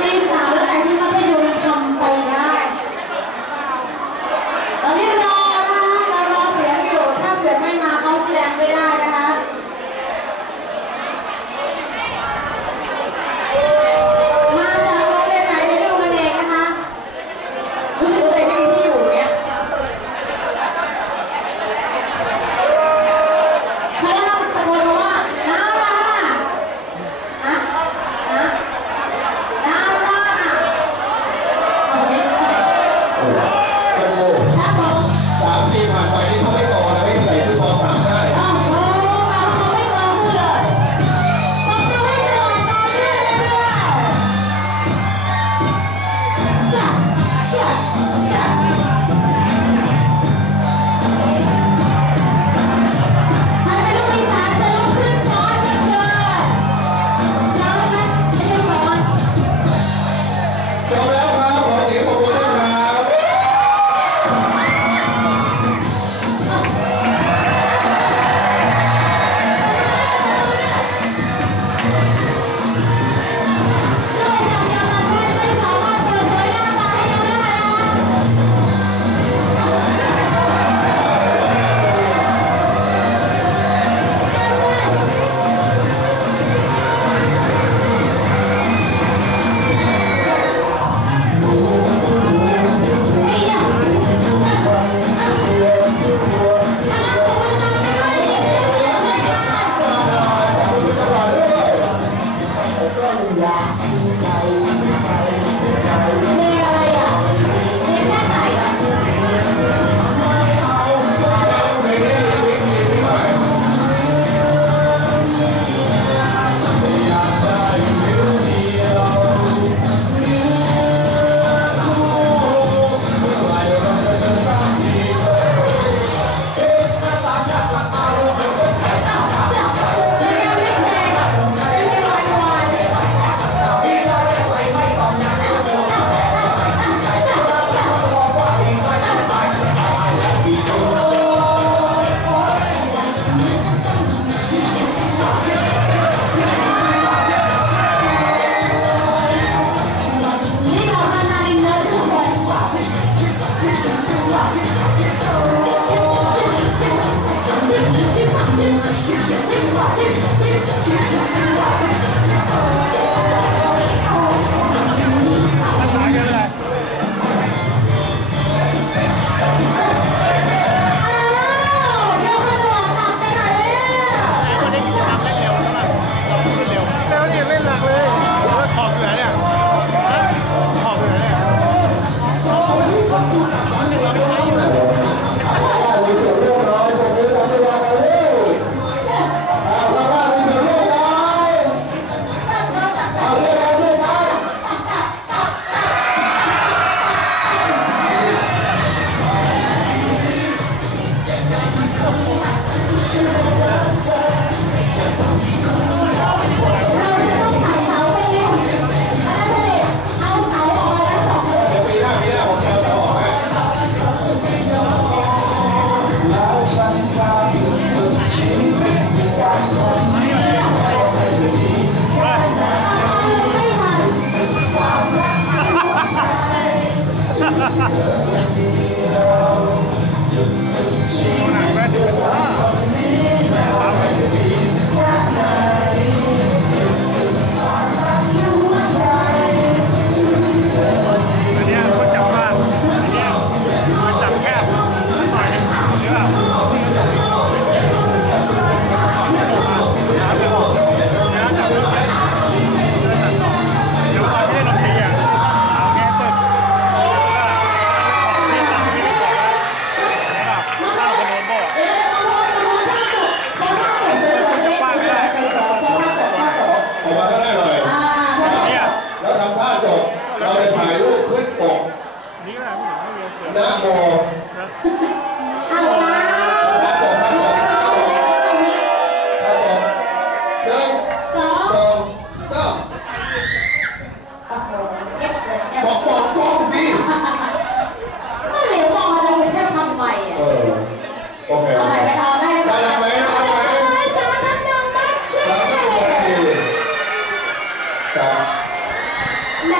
ปีสามแล้วแต่ชุดมัธย là anh đầy Thank you. นะโม